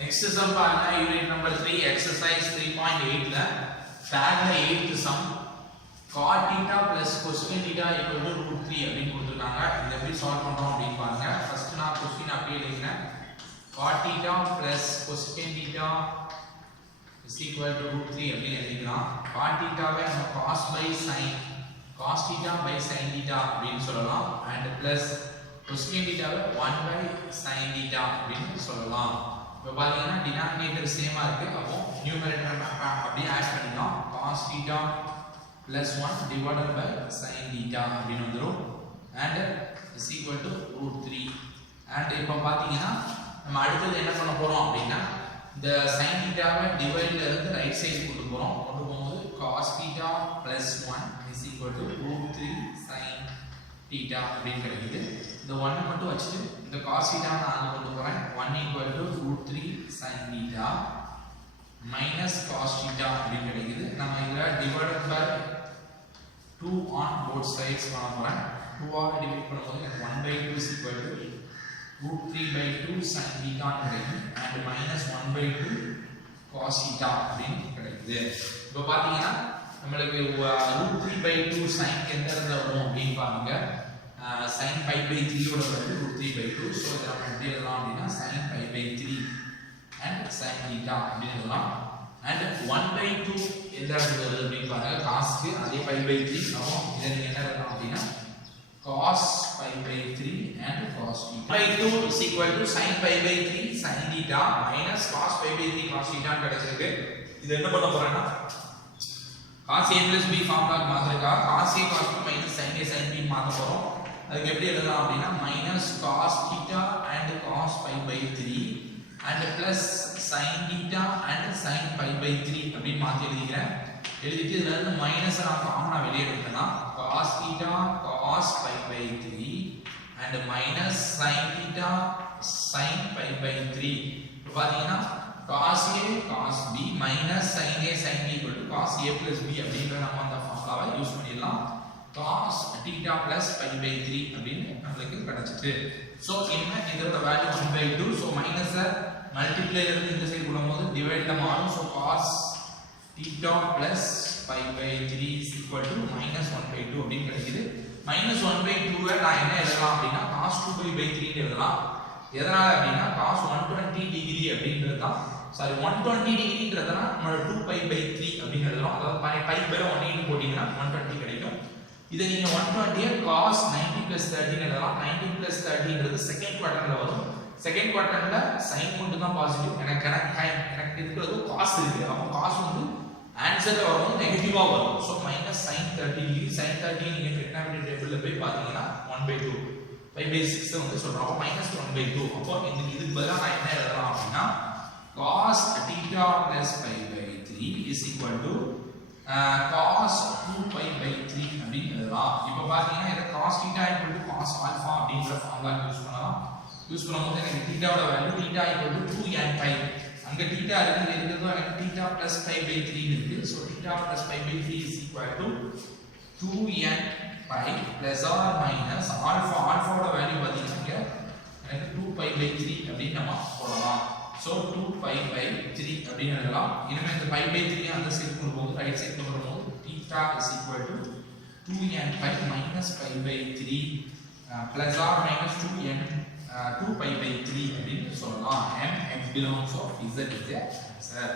Next sum பாருங்க unit number 3 exercise 3.8 ல டேக்ல 8th sum cot theta plus cosine theta equal to √3 அப்படினு கொடுத்திருக்காங்க. இத எப்படி சால்வ் பண்றோம் அப்படினு பாருங்க. ஃபர்ஸ்ட் நான் क्वेश्चन அப்படியே எழுதுறேன். cot theta plus cosine theta is equal to √3 அப்படினு எழுதிக்கலாம். cot theta வை நம்ம cos by sin cos theta by sin theta அப்படினு சொல்லலாம் and plus cosine theta why 1 by sin theta அப்படினு சொல்லலாம். இப்போ பாத்தீங்கன்னா டினாமினேட்டர் சேமா இருக்கு. அப்போ நியூமரேட்டர் அப்படியே ஆட் பண்ணிடலாம். cos theta plus 1 divided by sin theta அப்படினு வந்துரும் and is equal to √3 and இப்போ பாத்தீங்கன்னா நம்ம அடுத்து என்ன பண்ண போறோம் அப்படினா இந்த sin theta வை டிவைட்ல இருந்து ரைட் சைடு கொண்டு போகும்போது cos theta plus 1 is equal to √3 sin theta அப்படினு கிடைக்குது. இந்த 1 மட்டும் வச்சிட்டு இந்த cos theta நான் அங்க கொண்டு போறேன். 1 equal to √3 sin theta minus cos theta அப்படினு கிடைக்குது. நம்ம இதல divided by 2 on both sides பண்ண போறேன். 2 ஆல டிவைட் பண்ணும்போது எனக்கு 1/2 is equal to √3/2 sin theta கிடைக்கும் and minus 1/2 cos theta அப்படினு கிடைக்குது. இப்போ பாத்தீங்கன்னா நமக்கு √3/2 sin எந்த இடத்துல வரும் அப்படினு பாருங்க. sin π/3 ஓட வேல்யூ √3/2. சோ இத நம்ம எப்படி எழுதலாம் அப்படினா sin π/3 and sin theta அப்படினு எழுதலாம். and 1/2 எந்த இடத்துல வருது அப்படினு பாருங்க. cos க்கு அதே π/3 ஆகும். இத நீங்க என்ன எழுதலாம் அப்படினா cos π/3 and cos theta. 1/2 is equal to sin π/3 sin theta minus cos π/3 cos theta கிடைச்சிருக்கு. இது என்ன பண்ண போறேன்னா cos a plus b formula மாத்திரக்கா cos a cos b minus sin a sin b மாத்த போறோம். அதுக்கு எப்படி எழுதலாம் அப்படினா minus cos theta and cos π/3 and plus sin theta and sin π/3 அப்படி மாத்தி எழுதிக்கிறேன். எழுதிட்டு இதுல இருந்து மைனஸ் நான் காமனா வெளிய எடுத்துக்கலாம். cos theta cos π/3 and minus sin theta sin π/3. இப்போ பாத்தீங்கன்னா cos a cos b minus sin a sin b equal to cos a plus b அப்படிங்கற நம்ம அந்த ஃபார்முலாவை யூஸ் பண்ணிடலாம். cos theta plus π/3 அப்படினு நமக்கு கிடைச்சிட்டு. சோ என்ன இதோட வேல்யூ 1/2. சோ மைனஸ் மல்டிப்ளை இருந்து இந்த சைடு போடும்போது டிவைட்ல மாறும். So cos theta plus π/3 is equal to minus 1/2 அப்படினு கிடைக்குது. minus 1/2 வை நான் என்ன எழுதலாம் அப்படினா cos 2π/3 ன்னு எழுதலாம். எதனால அப்படினா cos 120 டிகிரி அப்படின்றது தான் சாரி 120 டிகிரின்றதனா நம்ம 2π/3 அப்படினு எழுதலாம். அதாவது π/180 போடிங்கனா 120 கிடைக்கும். இத நீங்க 120 cos 90 + 30 ன்னு எழுதலாம். 90 + 30 ன்றது செகண்ட் குவாட்ரண்ட்ல வரும். செகண்ட் குவாட்ரண்ட்ல sin மட்டும் தான் பாசிட்டிவ். எனக்கு இருக்கிறது cos இருக்கு. அப்ப cos வந்து ஆன்சர்ல வரும் நெகட்டிவா வரும். சோ -sin 30 டிகிரி sin 30 நீங்க டினாமினேட்டர் டேபிள்ல போய் பாத்தீங்கன்னா 1/2 π/6 வந்து சொல்றோம். அப்ப -1/2. அப்போ இதுக்கு பதிலா நான் என்ன எழுதலாம் அப்படினா cos theta plus π/3 is equal to cos 2π/3 அப்படி எழுதலாம். இப்போ பாத்தீங்கன்னா இத cos theta equal to cos alpha அப்படிங்கற ஃபார்முலா யூஸ் பண்ணலாம். யூஸ் பண்ணும்போது எனக்கு theta ஓட value theta equal to 2n π. அங்க theta இருக்கிறது எனக்கு theta plus π/3 இருக்கு. So theta plus π/3 is equal to 2n π plus or minus alpha. alpha ஓட வேல்யூ பாத்தீங்கன்னா எனக்கு 2π/3 அப்படி நம்ம போடலாம். சோ 2π/3 அப்படி எழுதலாம். இனிமே இந்த π/3 அந்த சைடு கொண்டு போகும்போது ரைட் சைடு கொண்டு வரும்போது theta is equal to 2n π minus π/3 plus or minus 2π/3 அப்படின்னு சொல்லலாம். m x belongs of z is the answer.